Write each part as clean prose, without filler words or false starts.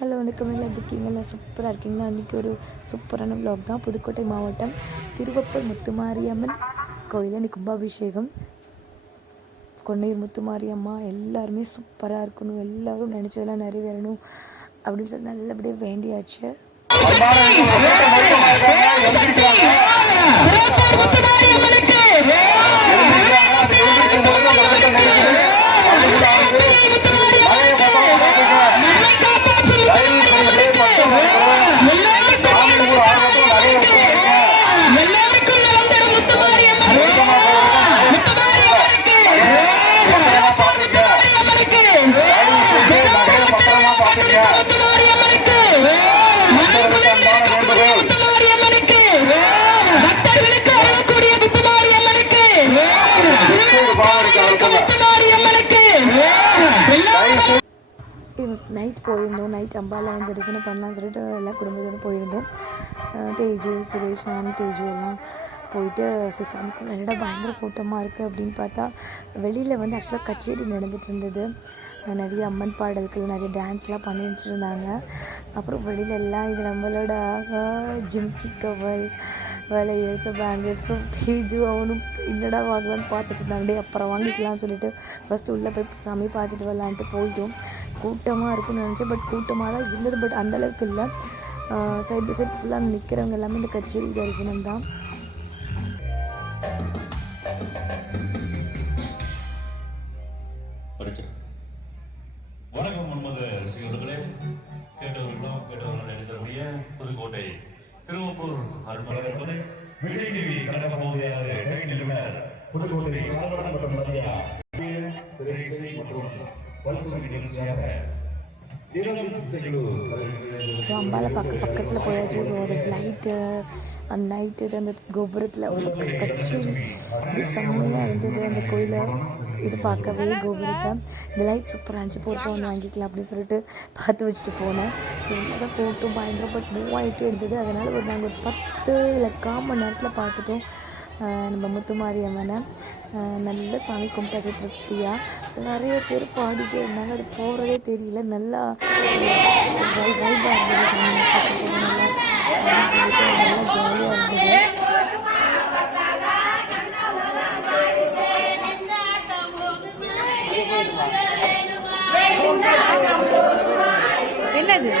Hello வணக்கம், எல்லாம் எப்படி இருக்கீங்க? எல்லாம் சூப்பராக இருக்கீங்களா? அன்றைக்கி ஒரு சூப்பரான விலாக் தான். புதுக்கோட்டை மாவட்டம் திருவப்பூர் முத்துமாரியம்மன் கோயிலில் இன்றைக்கி கும்பாபிஷேகம். கொன்னையூர் முத்துமாரியம்மா எல்லாருமே சூப்பராக இருக்கணும், எல்லோரும் நினச்சதெல்லாம் நிறைவேறணும் அப்படின்னு சொல்லி நல்லபடியாக வேண்டியாச்சு. நைட் போயிருந்தோம். நைட் அம்பாவில் வந்து தரிசனம் பண்ணலான்னு சொல்லிட்டு எல்லாம் குடும்பத்தோடு போயிருந்தோம். தேஜு, சுரேஷ், நான், தேஜு எல்லாம் போயிட்டு சாமிக்குள்ள என்னடா பயங்கர கூட்டமாக இருக்குது அப்படின்னு பார்த்தா வெளியில் வந்து ஆக்சுவலாக கச்சேரி நடந்துகிட்டு இருந்தது. நிறைய அம்மன் பாடல்கள், நிறைய டான்ஸ்லாம் பண்ணிட்டு இருந்தாங்க. அப்புறம் வெளியில் எல்லாம் இது நம்மளோட ஜிம்கி கவல் வளையல், பேங்கிள்ஸ், தேஜு அவனும் என்னடா வாங்கலான்னு பார்த்துட்டு இருந்தாங்க. அப்புறம் வாங்கிக்கலாம்னு சொல்லிட்டு ஃபஸ்ட்டு உள்ளே போய் சாமி பார்த்துட்டு வரலான்ட்டு போயிட்டோம். கூட்டமாக இருக்குன்னு நினச்சேன், பட் கூட்டமாக தான் இருந்தது. பட் அந்தளவுக்கு இல்லை. சைட் பை சைட் ஃபுல்லாக நிற்கிறவங்க எல்லாமே இந்த கச்சேரி தரிசனம் தான். வணக்கம் என்பது ஸ்ரீகளே, கேட்டவர்களுடைய புதுக்கோட்டை திருவப்பூர் அருள்மலை விஜய் டிவி கனக பகுதியாக நிறுவனர் புதுக்கோட்டை மற்றும் அம்பால பக்கத்தில் போயாச்சு. ஸோ அது லைட்டு அந்த நைட்டு அந்த கோபுரத்தில் ஒரு கச்சேரி அப்படி செம்மையாக இருந்தது. அந்த கோயிலை இது பார்க்கவே கோபுரத்தை இந்த லைட் சூப்பராக இருந்துச்சு. போட்டு வந்து வாங்கிக்கலாம் அப்படின்னு சொல்லிட்டு பார்த்து வச்சுட்டு போனேன். ஸோ தான் போட்டும் பயங்கர பட் மூவ் ஆகிட்டே இருந்தது. அதனால் நாங்கள் ஒரு 10 இல்லை 1/4 மணி நேரத்தில் பார்த்துட்டோம் நம்ம முத்துமாரியம்மனை. நல்ல சாமி கும்பிட்டாச்சு திருப்தியாக. நிறைய பேர் பாடிட்டே இருந்தாங்க, அது போகிறதே தெரியல. நல்லா வைபாக இருந்தது சாமி பார்க்க, நல்லா நல்லா ஜாலியாக இருந்தது. என்னது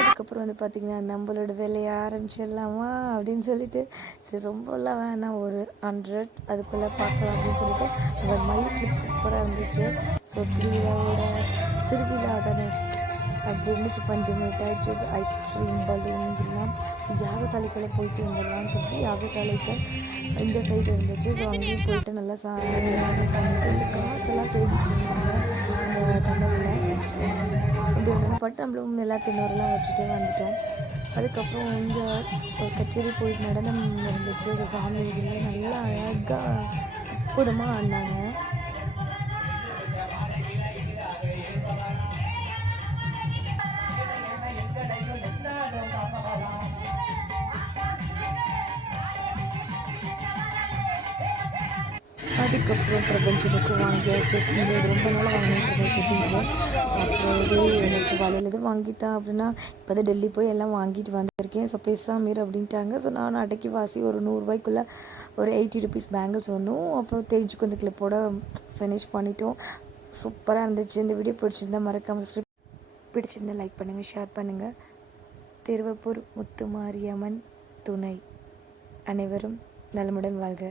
அதுக்கப்புறம் வந்து பார்த்திங்கன்னா நம்மளோட வேலையை ஆரம்பிச்சிடலாமா அப்படின்னு சொல்லிட்டு சரி ரொம்பலாம் வேணாம், ஒரு 100 அதுக்குள்ளே பார்க்கலாம் அப்படின்னு சொல்லிட்டு அந்த மயில் கிளிப் சூப்பராக இருந்துச்சு. ஸோ திருவிழா தானே அப்படி இருந்துச்சு. பஞ்சு மிட்டாய், ஐஸ்கிரீம், பலூன் இதெல்லாம். ஸோ யாகசாலைக்குள்ளே போயிட்டு வந்துடலாம்னு சொல்லிட்டு யாகசாலைக்கு இந்த சைடு இருந்துச்சு. ஸோ அங்கேயும் போயிட்டு நல்லா பண்ணிட்டு இந்த காசெல்லாம் தேடிட்டு இருந்தாங்க அந்த கனவில். இப்படி ஒன்று பட்டு நம்மளும் எல்லா தின்னூரெலாம் வச்சுட்டு வந்துட்டோம். அதுக்கப்புறம் இங்கே ஒரு கச்சேரி போயிட்டு நடனம் இருந்துச்சு. அந்த சாமி இதில் நல்லா அழகாக அற்புதமாக ஆடினாங்க. அதுக்கப்புறம் பிரபஞ்சனுக்கு வாங்கியாச்சு. இது ரொம்ப நாளாக வாங்கிட்டு இருந்தேன் சிட்டிஸில். அப்புறம் இது எனக்கு வலையில் எதுவும் வாங்கித்தான் அப்படின்னா இப்போ தான் டெல்லி போய் எல்லாம் வாங்கிட்டு வந்திருக்கேன். ஸோ பேசாமீர் அப்படின்ட்டாங்க. ஸோ நான் அடக்கி வாசி ஒரு 100 ரூபாய்க்குள்ளே ஒரு 80 ருபீஸ் பேங்கிள்ஸ் ஒன்றும், அப்புறம் தேஜுக்கு வந்து கிளிப்போட ஃபினிஷ் பண்ணிட்டோம். சூப்பராக இருந்துச்சு. இந்த வீடியோ பிடிச்சிருந்தா மறக்காமல் பிடிச்சிருந்தா லைக் பண்ணுங்கள், ஷேர் பண்ணுங்கள். திருவப்பூர் முத்துமாரியம்மன் துணை. அனைவரும் நலமுடன் வாழ்க.